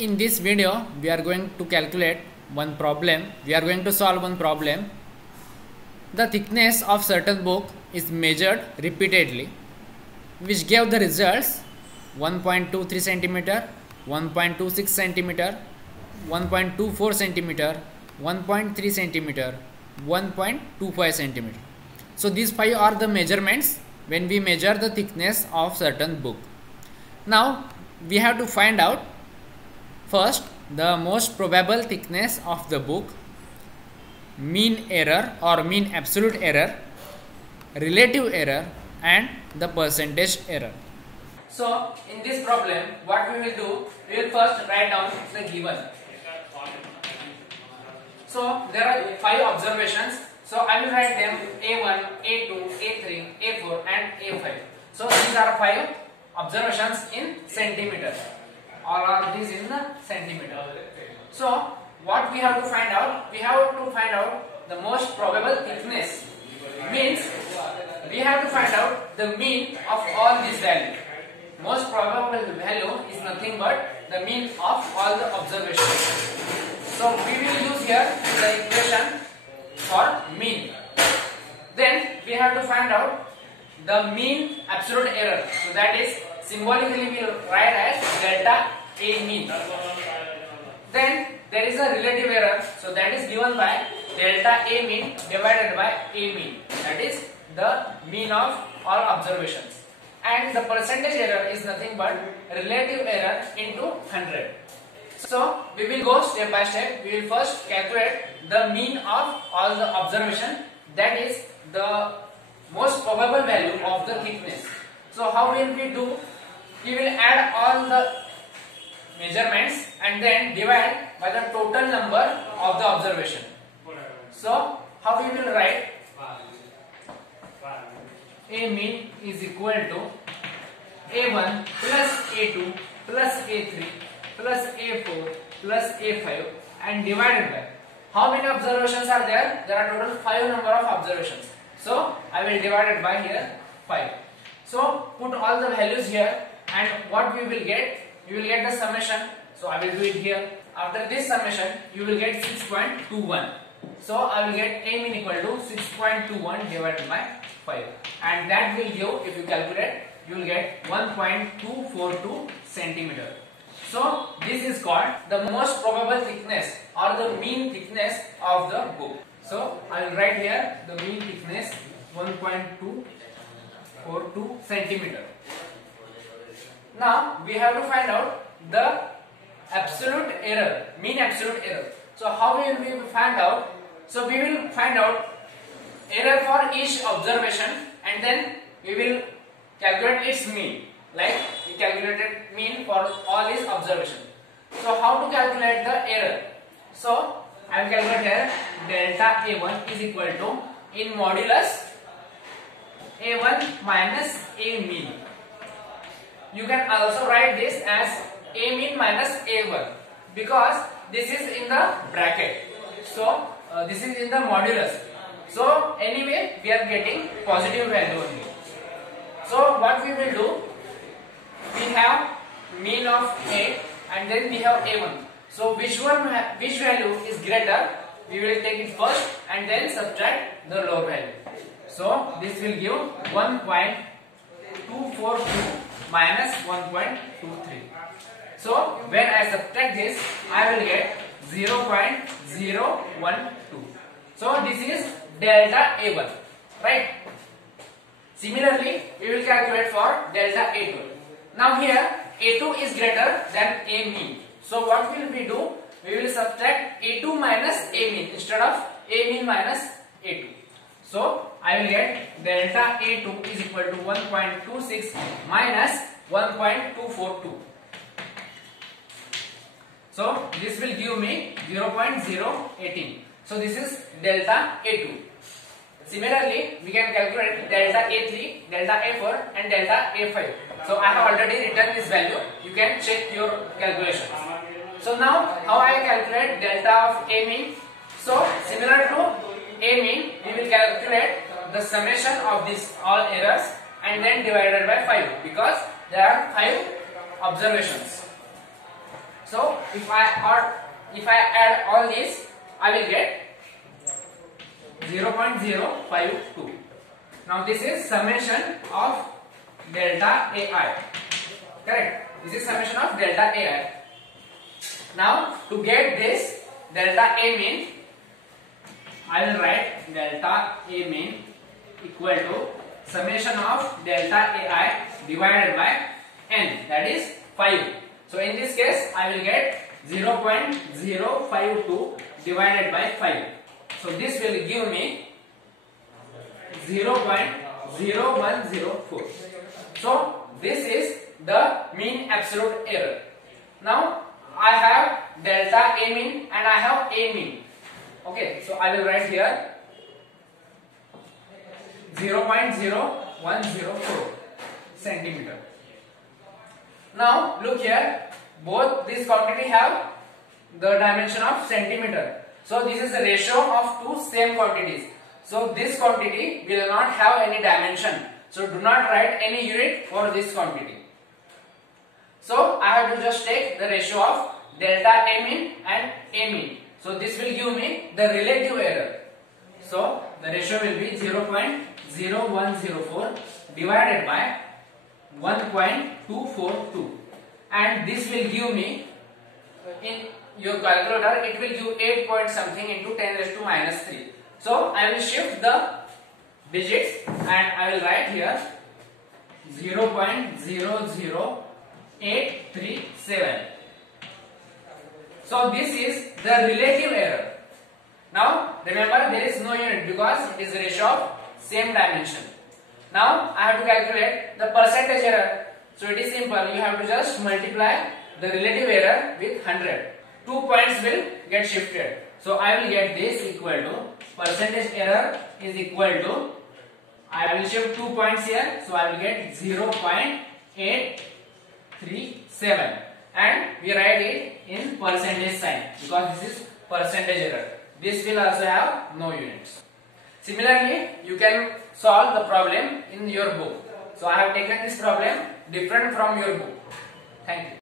In this video, we are going to calculate one problem. We are going to solve one problem. The thickness of certain book is measured repeatedly, which gave the results 1.23 centimeter, 1.26 centimeter, 1.24 centimeter, 1.3 centimeter, 1.25 centimeter. So these five are the measurements when we measure the thickness of certain book. Now we have to find out first the most probable thickness of the book, mean error or mean absolute error, relative error, and the percentage error. So in this problem, what we will do, we will first write down the given. So there are five observations. So I will write them A1, A2, A3, A4 and A5. So these are five observations in centimeters. All are these in the centimeter. So what we have to find out? We have to find out the most probable thickness. Means we have to find out the mean of all these values. Most probable value is nothing but the mean of all the observations. So we will use here the equation for mean. Then we have to find out the mean absolute error. So that is symbolically we will write as delta A mean. Then there is a relative error. So that is given by delta A mean divided by A mean. That is the mean of all observations. And the percentage error is nothing but relative error into 100. So we will go step by step. We will first calculate the mean of all the observation. That is the most probable value of the thickness. So how will we do? We will add all the measurements and then divide by the total number of the observation. So how we will write? A mean is equal to A1 plus A2 plus A3 plus A4 plus A5 and divided by how many observations are there? There are total 5 number of observations. So I will divide it by here 5. So put all the values here and what we will get? We will get the summation. So I will do it here. After this summation you will get 6.21. So I will get A mean equal to 6.21 divided by 5 and that will give, if you calculate, you will get 1.242 centimeter. So this is called the most probable thickness or the mean thickness of the book. So I will write here the mean thickness 1.242 centimeter. Now we have to find out the absolute error, mean absolute error. So how will we find out? So we will find out error for each observation and then we will calculate its mean. Like we calculated mean for all these observations. So how to calculate the error? So I will calculate here delta A1 is equal to in modulus A1 minus A mean. You can also write this as A mean minus A1 because this is in the bracket. So this is in the modulus. So anyway we are getting positive value only. So what we will do? We have mean of A and then we have A1. So which value is greater? We will take it first and then subtract the lower value. So this will give 1.242 minus 1.23. So when I subtract this, I will get 0.012. So this is delta A1, right? Similarly, we will calculate for delta A2. Now here A2 is greater than A mean. So what will we do? We will subtract A2 minus A mean instead of A mean minus A2. So I will get delta A2 is equal to 1.26 minus 1.242. So this will give me 0.018. So this is delta A2. Similarly, we can calculate delta A3, delta A4 and delta A5. So I have already written this value. You can check your calculations. So now how I calculate delta of A mean? So similar to A mean, we will calculate the summation of these all errors and then divided by 5 because there are 5 observations. So if I add all these, I will get 0.052. Now this is summation of delta AI. Correct? This is summation of delta AI. Now to get this delta A mean, I will write delta A mean equal to summation of delta AI divided by n, that is 5. So in this case I will get 0.052 divided by 5. So this will give me 0.0104. So this is the mean absolute error. Now I have delta A mean and I have A mean. Okay, so I will write here 0.0104 centimeter. Now look here, both this quantity have the dimension of centimeter. So this is the ratio of two same quantities. So this quantity will not have any dimension. So do not write any unit for this quantity. So I have to just take the ratio of delta A mean and A mean. So this will give me the relative error. So the ratio will be 0.0104 divided by 1.242, and this will give me, in your calculator it will give 8 point something into 10 raised to minus 3. So I will shift the digits and I will write here 0.00837. So this is the relative error. Now remember, there is no unit because it is a ratio of same dimension. Now I have to calculate the percentage error. So it is simple, you have to just multiply the relative error with 100. 2 points will get shifted. So I will get this equal to percentage error is equal to, I will shift 2 points here, so I will get 0.837, and we write it in percentage sign because this is percentage error. This will also have no units. Similarly, you can solve the problem in your book. So I have taken this problem different from your book. Thank you.